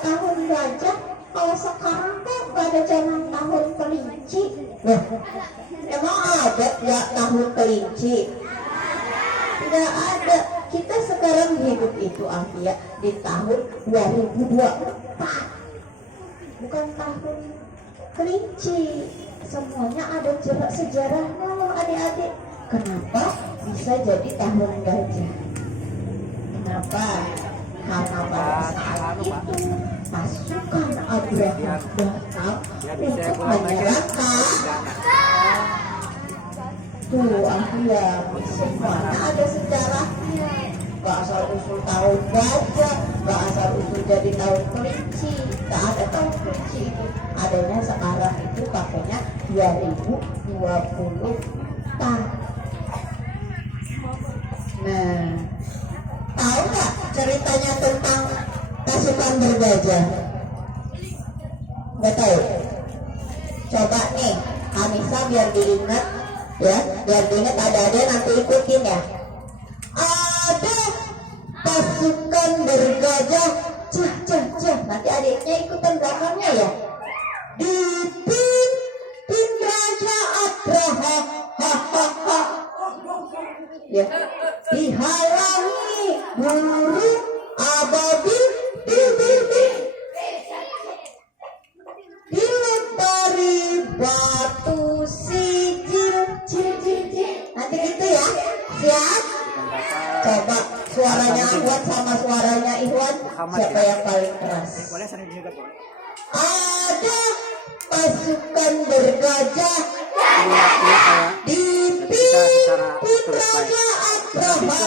tahun gajah. Kalau sekarang kok gak ada zaman tahun kelinci. Loh, emang ada ya tahun kelinci? Tidak ada. Kita sekarang hidup itu ya di tahun 2024, bukan tahun kelinci. Semuanya ada sejarahnya loh adik-adik. Kenapa bisa jadi tahun gajah? Kenapa? Karena pada saat itu pasukan Abraham datang untuk menyerahkan tuh ya, semuanya ada sejarahnya. Gak asal usul tahun gajah, gak asal usul jadi tahun kelinci. Gak ada tahun kelinci itu. Adanya sekarang itu pakainya 2024. Nah, tahu nggak ceritanya tentang pasukan bergajah? Nggak tahu? Coba nih, Anissa biar diingat ya, biar diingat ada nanti ikutin ya. Ada pasukan bergajah, nanti adiknya ikutan belakangnya ya. Dipimpin Raja Abraham, ya, dihalangi burung ababil, dilempari batu sijil. Nanti gitu ya, siap? Coba suaranya Iwan sama suaranya Iwan, siapa yang paling keras? Ada pasukan bergajah dipimpin Raja Abraham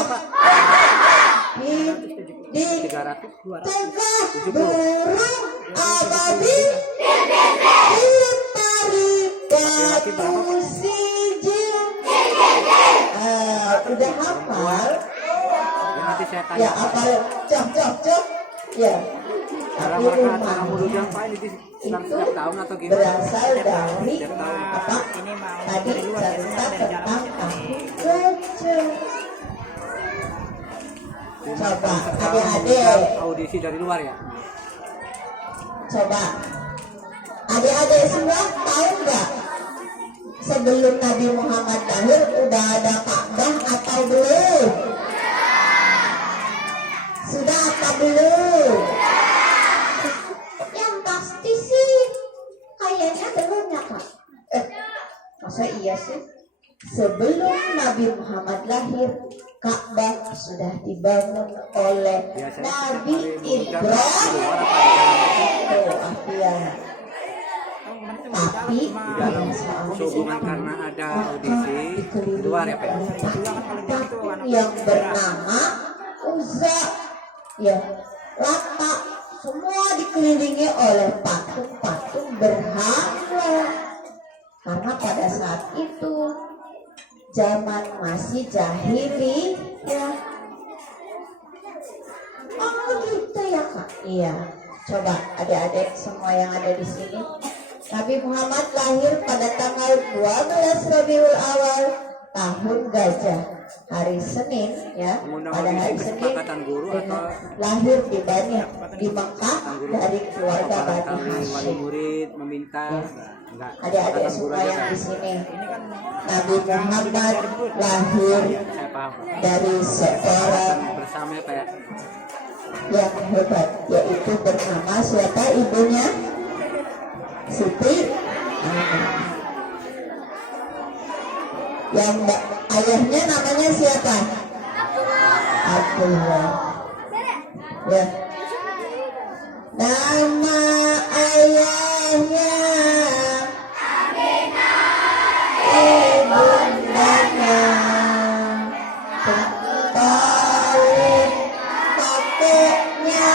di tengah burung ababil, dilempari batu sijil. Udah hafal? Ya apa? Cok ya. Tapi rumahnya itu berasal dari apa? Tadi cerita tentang tahun gajah. Coba adik-adik audisi dari luar ya. Coba adik-adik semua tahu nggak sebelum Nabi Muhammad lahir udah ada Ka'bah atau belum? Sudah atau belum? Yang pasti sih kayaknya belum ya Kak. Masa iya sih? Sebelum Nabi Muhammad lahir, Ka'bah sudah dibangun oleh Nabi Ibrahim. Tapi hubungan karena ada audisi di luar ya Pak. Yang bernama Uzza, ya, Lata, semua dikelilingi oleh patung-patung berhala. Karena pada saat itu zaman masih jahili ya. Oh gitu ya Kak. Iya. Coba adik-adik semua yang ada di sini. Nabi Muhammad lahir pada tanggal 12 Rabiul Awal tahun gajah, hari Senin ya. Pada hari Senin lahir di Mekah dari keluarga Bani Hashim. Murid meminta Adik-adik semua yang di sini, Nabi Muhammad lahir dari seorang bersama Pak ya. Yang hebat, yaitu bernama siapa ibunya? Siti. Yang ayahnya namanya siapa? Abdullah. Ya. Nama ayahnya ibundanya Thalib, kakeknya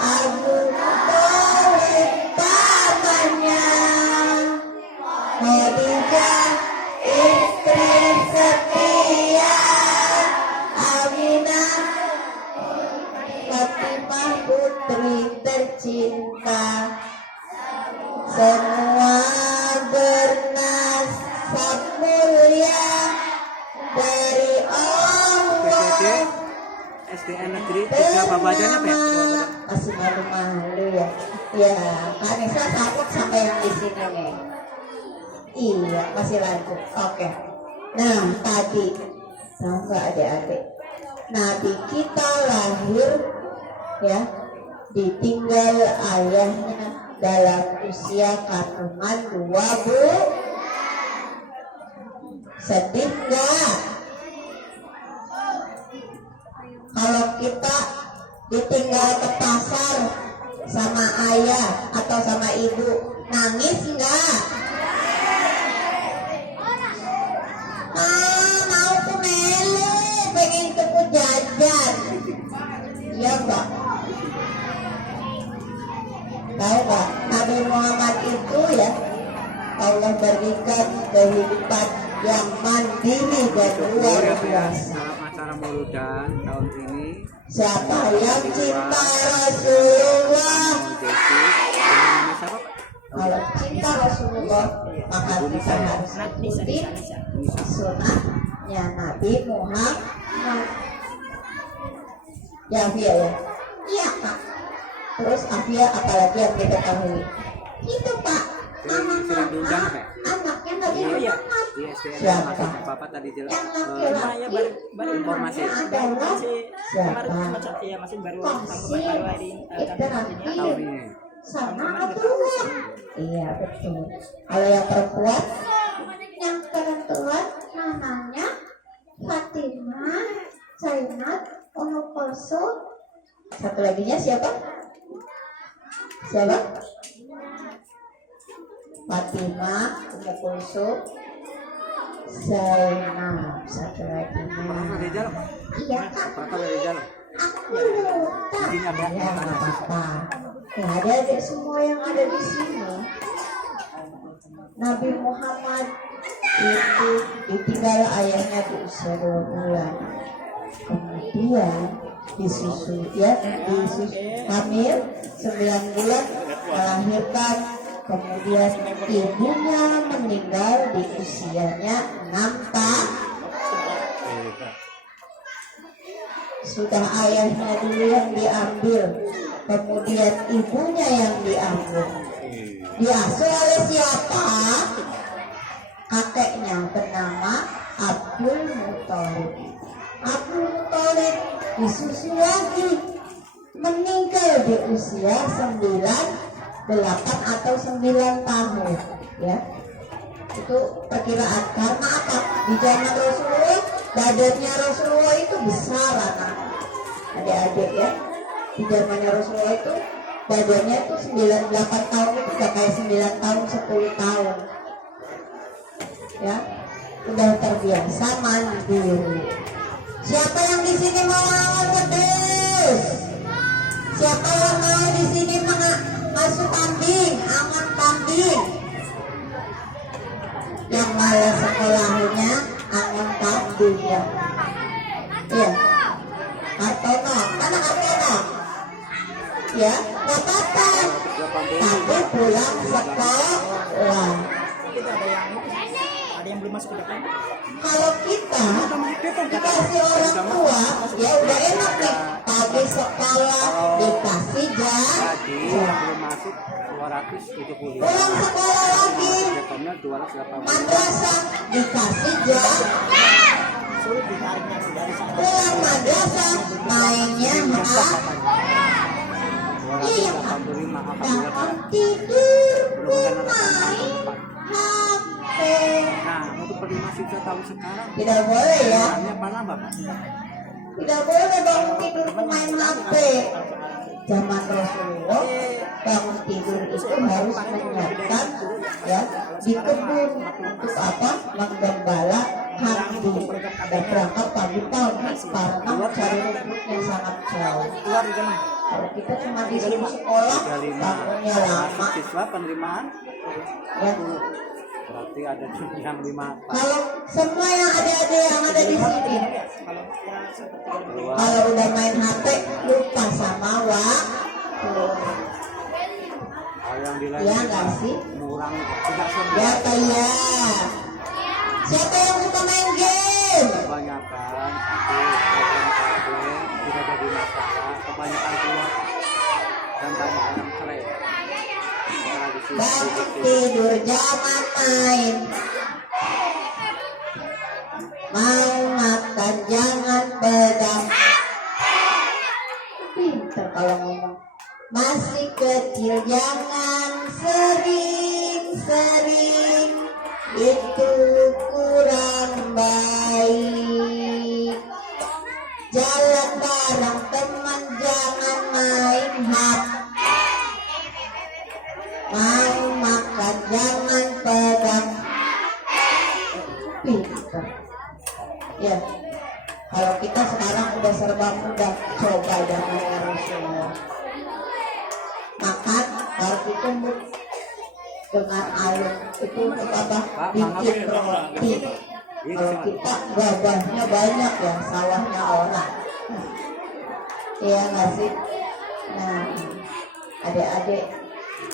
Abu Thalib, pamannya Khadijah, istri setia, Aminah, Fatimah, putri tercinta. Semua bernasab mulia dari Allah. SD SDN negeri 3 Babadan apa ya? Masih malu-malu ya. Ya, Kak Nisa takut sampai yang di sini nih. Iya, masih lanjut. Oke. Nah, tadi tahu nggak adik-adik? Nabi kita lahir ya, ditinggal ayahnya dalam usia kandungan 2 bulan. Sedih nggak? Kalau kita ditinggal ke pasar sama ayah atau sama ibu, nangis nggak? Mau ke melu, pengen ke jajan. Iya nggak? Tahu nggak? Nabi Muhammad itu ya, Allah berikan kehidupan yang mandiri dan luar biasa. Dalam acara Mauludan tahun ini Siapa yang cinta Rasulullah? Kalau cinta Rasulullah, maka kita harus ikuti sunnahnya Nabi Muhammad. Ya Afia ya? Iya Pak. Terus Afia apalagi yang kita tahu? Itu Pak, anaknya Nabi Muhammad. Siapa? Bapak tadi jelas Yang laki-laki informasi adalah siapa? Masih baru Kasih Ibrahim tahun ini. sama Abdullah. Iya betul. Kalau yang perempuan namanya Fatimah, Zainab, Ummu Kulsum. Satu laginya siapa? Siapa? Fatimah, Ummu Kulsum, Zainab. Satu laginya. Dari jalan Pak? Iya Kak. Bapak dari jalan. Aku lupa. Di sini ada Ya nggak apa-apa. Ya adik-adik semua yang ada di sini, Nabi Muhammad itu ditinggal ayahnya di usia 2 bulan. Kemudian disusui hamil 9 bulan, melahirkan. Kemudian ibunya meninggal di usianya 6 tahun. Sudah ayahnya dulu yang diambil, kemudian ibunya yang diambil. Diasuh oleh siapa? Kakeknya bernama Abdul Muthalib. Abdul Muthalib disusui lagi, meninggal di usia 8 atau 9 tahun ya. Itu perkiraan. Karena apa? Di zaman Rasulullah, badannya Rasulullah itu besar adik-adik ya. Di zamannya Rasulullah itu badannya itu 8 tahun itu udah kayak 9 tahun 10 tahun ya, udah terbiasa mandiri. Siapa yang di sini mau lawan wedus? Siapa yang mau di sini masuk kambing, angon kambing? Yang malas sekolahnya angon kambing ya. Iya. Artono, mana Artono? Ya, nggak apa-apa. Tapi pulang sekolah. Ada yang belum masuk ke depan. Kalau kita dikasih orang tua, ya udah enak nih. Pagi sekolah dikasih jam, Tadi belum masuk 270. pulang sekolah lagi, Dekomnya 280. madrasah dikasih jam, Sulit ditariknya dari sana. pulang madrasah mainnya iya Pak, 285 apabila bangun tidur bermain HP. Nah, untuk penerima siswa tahun sekarang Tidak boleh ya, hanya apa Bapak? tidak boleh bangun tidur bermain HP. Zaman Rasulullah bangun tidur itu harus menyiapkan ya di kebun untuk apa? Menggembala kambing dan berangkat pagi-pagi karena mencari rumput yang sangat jauh. Keluar di sana. Kalau kita cuma disuruh sekolah, 35 bangunnya lama. siswa penerimaan Ya. berarti ada yang 5 Kalau semua yang adik-adik yang ada di sini, Kalau ya seperti kalau udah main HP lupa sama waktu. Kalau yang di lain Ya nggak sih? kurang tidak Ya kayak siapa yang suka main game? kebanyakan satu program KB tidak jadi banyak keluar dan banyak orang cerai. Bangun tidur zaman main, mau makan jangan pegang. Pinter kalau ngomong. Masih kecil jangan sering-sering, itu kurang baik. Jalan bareng teman jangan main hap. Mau makan jangan pegang. Pinter. Ya, kalau kita sekarang udah serba mudah, coba zamannya Rasulullah. Makan baru ditumbuk dengan air itu apa? Bikin roti. Kalau kita gabahnya banyak ya, sawahnya orang. Iya nggak sih? Nah, adik-adik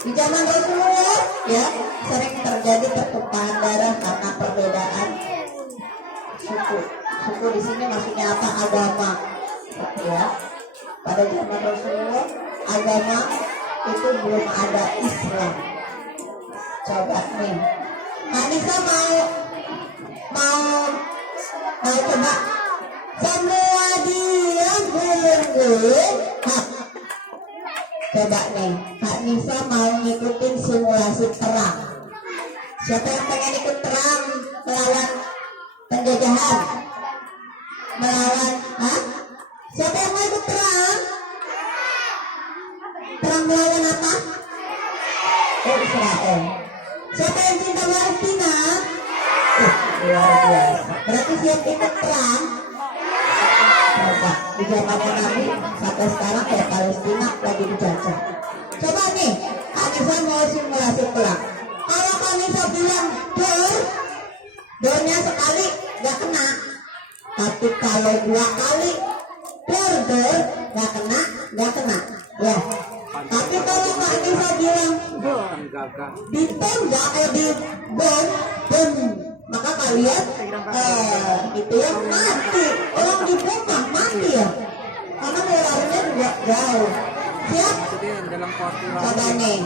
di zaman Rasulullah ya sering terjadi pertumpahan darah karena perbedaan suku. Suku di sini maksudnya apa? Agama. Ya. Pada zaman Rasulullah agama itu belum ada Islam. Coba nih, Anissa mau coba semua diam dulu. Coba nih, Kak Nisa mau ngikutin simulasi perang. Siapa yang pengen ikut perang melawan penjajahan? Siapa yang mau ikut perang? Perang melawan apa? Oh, Israel. Siapa yang cinta Palestina? Luar biasa. Berarti siap ikut perang? Coba di zaman Nabi sampai sekarang ya Palestina lagi dijajah. Coba nih, Anissa mau simulasi perang. Kalau Anissa bilang dornya sekali gak kena, tapi kalau 2 kali dor gak kena. Ya. Tapi kalau Kak Anissa bilang ditembak di bom, maka kalian itu ya mati. Orang dibom mati ya, karena larinya juga jauh. Siap? Coba nih.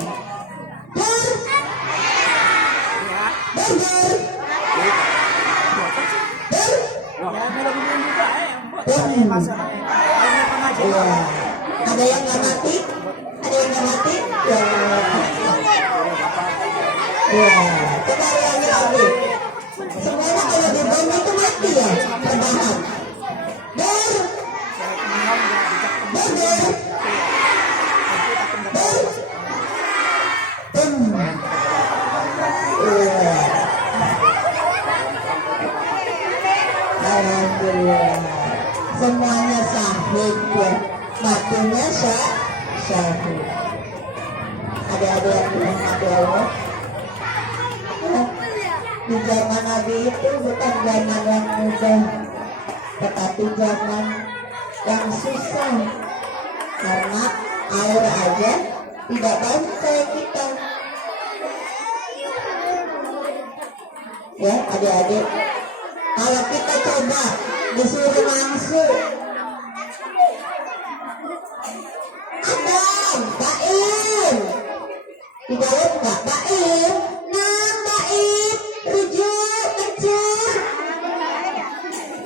Ada yang nggak mati? Ada yang nggak mati? Ya, coba ulangi lagi. Semuanya kalau di bom itu mati ya, terbahan. Alhamdulillah, semuanya sahih ya, matinya sahih. Ada yang dirahmati Allah. Di zaman Nabi itu bukan zaman yang mudah, tetapi zaman yang susah, karena air aja tidak banyak kayak kita. Ya adik-adik, kalau kita coba disuruh langsung, Adam, Baim, di dalam nggak Baim, Baim, rujuk, kecil.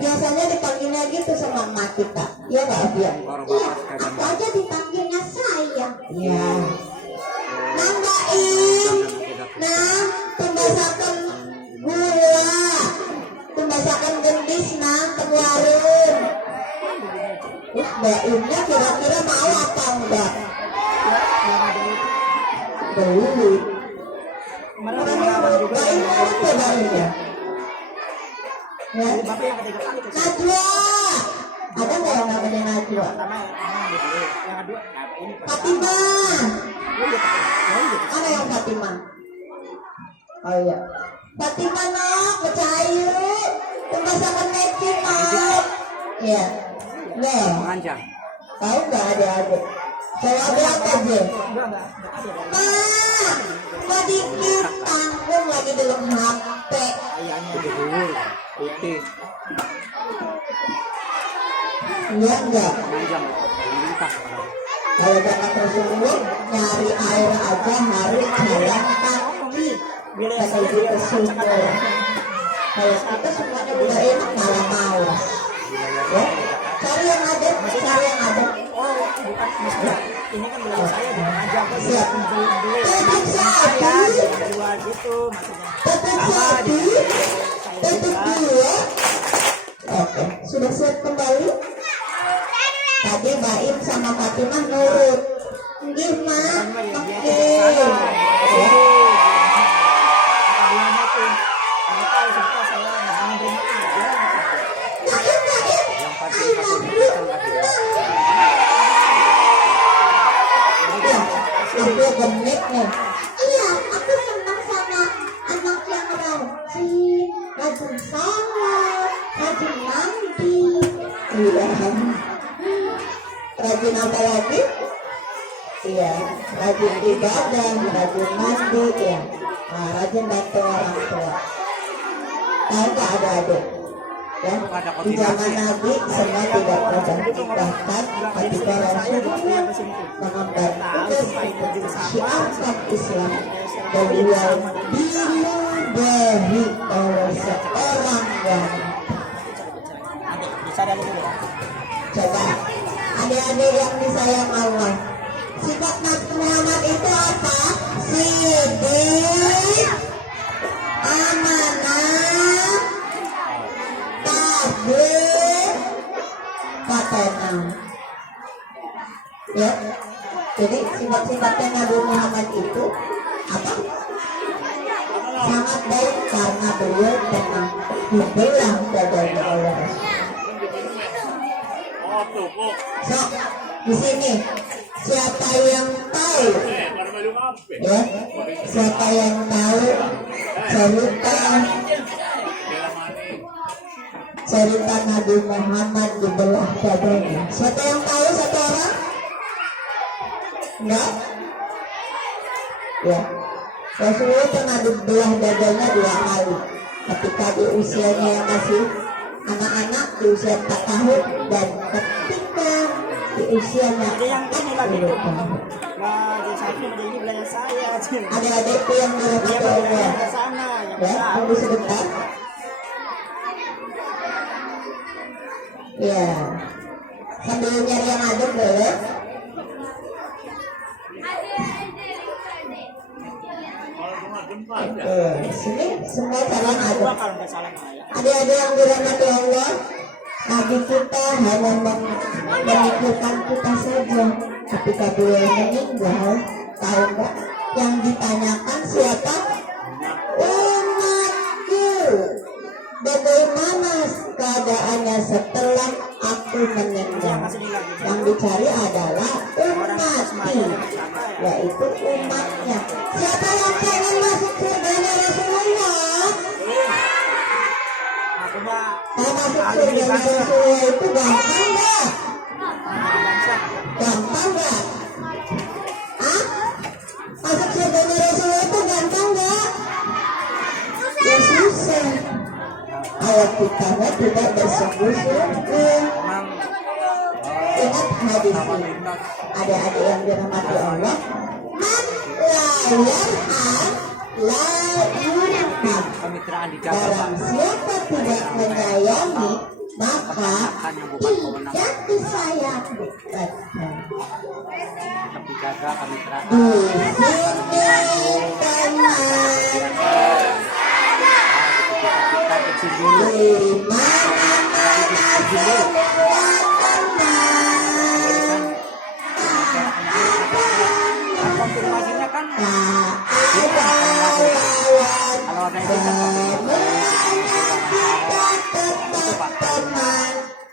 Biasanya dipanggilnya gitu sama emak kita, ya Mbak Afia? Iya, aku aja dipanggilnya sayang. Iya. Baim, pembasakan gula, pembasakan gendis, keluarin. Terus Baimnya kira-kira mau apa enggak? Dulu. Baim mau apa Baimnya? Ya. Najwa. Ada nggak yang namanya Najwa? Fatimah. Mana yang Fatimah? Oh iya. Fatimah nok, percaya. Pembasakan meci nok. Iya. Nah. Mengancam. Tahu nggak adik-adik? Jawab apa aja? Kok dikit tanggung lagi dalam HP. Putih. Iya enggak? Mengancam. tak. Kalau zaman Rasulullah nyari air aja harus jalan kaki Wilayah saya menuju dia ke sumur. Jakarta. Kalau kita semuanya udah enak malah malas. Ya, cari yang ada, cari yang ada. Oh, bukan maksudnya ini kan wilayah saya bukan aja kok Siap. beli Tetap saya sapi, jangan jual gitu maksudnya. tetap Sama sapi, saya tetap juga. dua. Oke, sudah siap kembali? Tadi Baim sama Fatimah nurut. Gimana? Oke. Ya. Apabila tuh karena tahu sebentar saya nggak menerima aja. Baim, Baim. Yang pasti satu bintang lagi. Ya, aku gemit nih. Iya, aku senang sama anak yang rajin, rajin sholat, rajin mandi. Iya. Rajin apa lagi? Iya, rajin ibadah, rajin mandi, ya. Nah, rajin bantu orang tua. Tahu nggak adik-adik? Ya, di zaman Nabi semua tidak mudah. Bahkan ketika Rasulullah mengembangkan syiar Islam, beliau diludahi oleh seorang wanita. Dicari aja dulu. Coba adik-adik yang disayang Allah, sifat Nabi Muhammad itu apa? Siddiq, amanah, tabligh, fatonah. Ya, jadi sifat-sifatnya Nabi Muhammad itu apa? Sangat baik karena beliau pernah dibelah dadanya oleh Rasul. So, di sini siapa yang tahu? Ya, siapa yang tahu cerita Nabi Muhammad dibelah dadanya? Siapa yang tahu? Satu orang? Enggak? Ya, Rasulullah pernah dibelah dadanya 2 kali. Ketika di usianya yang masih anak-anak, di usia 4 tahun, dan ketika di usianya Ada yang ini lagi 40 tuh. tahun. Wah, jadi sapi jadi ini wilayah saya. Adik-adikku yang Dia dirahmati mau Allah, ke sana yang ya, tahu. tunggu sebentar. Ya, sambil nyari yang adem dulu. Sini semua saling Gua adem. kalau nggak salah ya. Adik-adik yang dirahmati Allah, Nabi kita hanya memikirkan kita saja. Ketika beliau meninggal, tahu nggak? Yang ditanyakan siapa? Umatku. Bagaimana keadaannya setelah aku meninggal? Yang dicari adalah umatku, yaitu umatnya. Siapa yang pengen masuk surganya Rasulullah? Aku mah Mau masuk surganya Rasulullah itu gampang nggak? bangsa. Gampang nggak? Hah? Masuk surganya Rasulullah itu gampang nggak? Ya susah. Kalau kita tidak bersungguh-sungguh. Memang Ingat hadis sama ini. lintas Adik-adik yang dirahmati Allah, man la yarham la yurham. kemitraan dijaga Pak. Barang siapa tidak menyayangi, maka tidak disayangi. Tetap dijaga kemitraan. Di sini teman, Kita kecil dulu. di mana-mana semua teman. Konfirmasinya kan Tak ada lawan. kalau ada itu kan Semuanya kita tetap teman.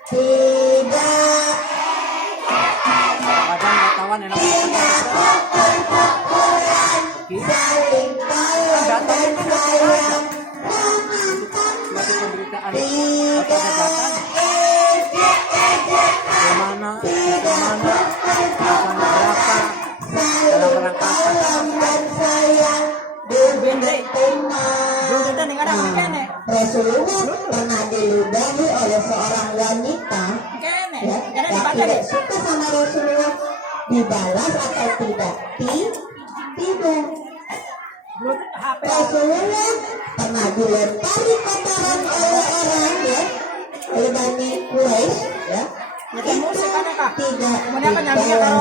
Tidak, kadang wartawan enak tidak pukulan, saling tolong dan sayang. Teman-teman, suatu pemberitaan tidak atau data bagaimana berapa dalam rangka tolong dan sayang diberi teman. Nah, Rasulullah pernah diludahi oleh seorang wanita, Kene. ya, Kene di Batam tidak suka sama Rasulullah dibalas atau tidak? Tidak. Rasulullah pernah dilempari kotoran oleh orang ya, oleh Bani Quraisy ya. Itu tidak dibalas oleh Nabi, dapat dibalas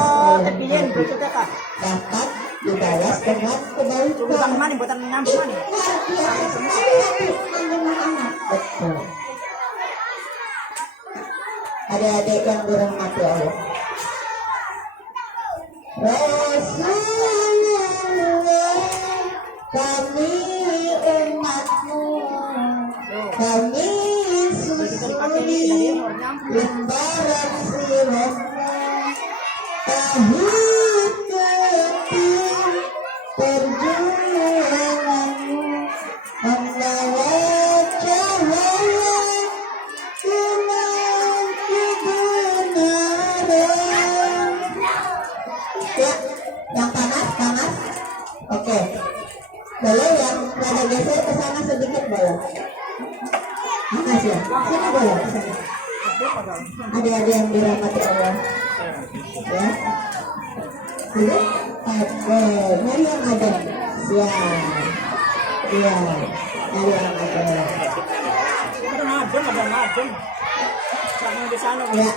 dengan kebaikan. Betul. Adik-adik yang dirahmati Allah, Rasulullah, kami umatmu, kami susuri lembaran sirahmu, tahu ketir perjuanganmu, membawa cahaya kebenaran. Ya, yang panas. Oke. Boleh yang rada geser ke sana sedikit boleh. Makasih ya. Sini boleh ke sana. Ada yang dirahmati Allah. Ya. Sudah? Oke. Mari yang ada. Siap. Iya. Mari yang ada. Ya.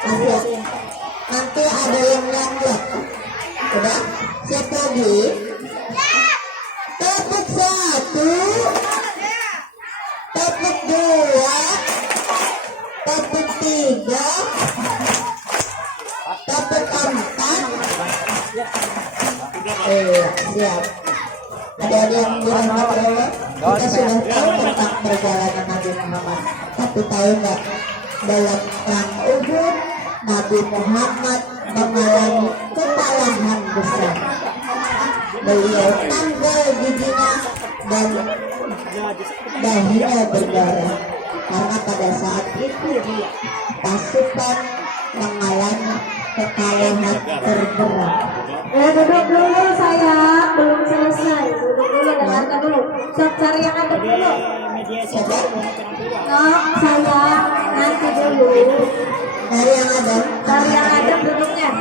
Masih. Nanti ada yang nyamplok. Udah? Siap lagi. Tepuk 1, tepuk 2, tepuk 3, tepuk 4. Siap. Ada yang dirahmati Allah. Kita sudah tahu tentang perjalanan Nabi Muhammad. Tapi tahu nggak, dalam perang Uhud Nabi Muhammad mengalami kekalahan besar. Beliau tanggal giginya dan dahinya berdarah karena pada saat itu pasukan mengalami kekalahan terberat. Duduk dulu sayang, belum selesai. Duduk dulu, dengarkan dulu. Sok cari yang ada dulu. Sok sayang, nanti dulu. Dari yang ada, Cari yang ada duduknya.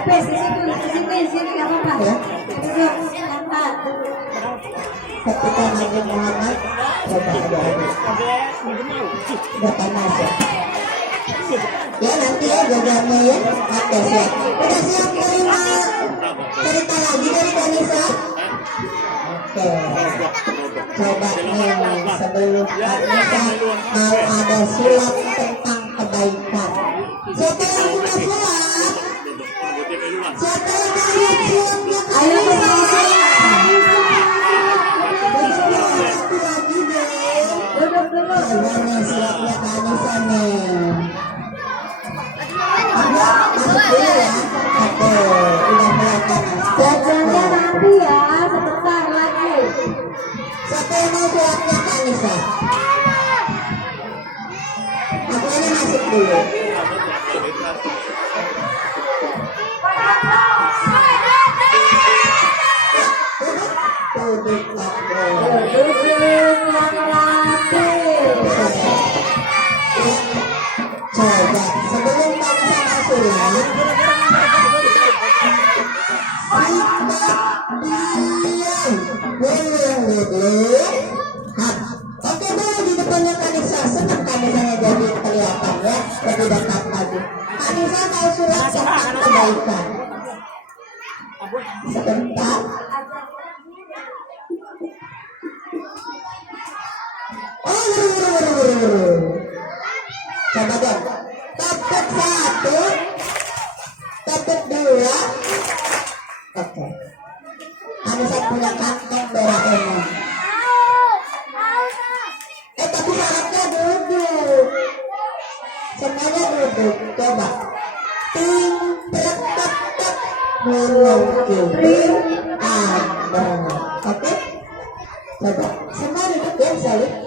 Di sini nggak apa-apa. ya. Duduk, angkat. Ketika Nabi Muhammad coba adik-adik udah panas ya. Ya nanti ya jaganya ya. Oke siap. Udah siap terima cerita lagi dari Kanisa. Oke. Coba nih sebelum Kanisa mau ada sulap tentang kebaikan. Siapa yang suka sulap? Siapa yang mau lihat sulapnya? Ayo bersama. Satu lagi deh. Duduk dulu. Gimana sulapnya Kanisa nih? Masuk dulu ya. Oke, udah mulai panas. Jajannya nanti ya, sebentar lagi. Siapa yang mau sulapnya Kanisa? Aku ini masuk dulu. Duduk oke. Duduk yang rapi. Coba sebelum Kanisa masuk ya. Oke boleh di depannya Kanisa. Senang Kanisanya jadi kelihatan ya, lebih dekat lagi. Kanisa mau sulap tentang kebaikan. Sebentar. Coba dong. Tepuk 1, tepuk 2. Oke. Kanisa punya kantong Doraemon. Tapi syaratnya duduk. Semuanya duduk. Coba. Ting, tek, tek, tek. Belum kirim ada. Oke? Coba. Semua duduk ya, Sally.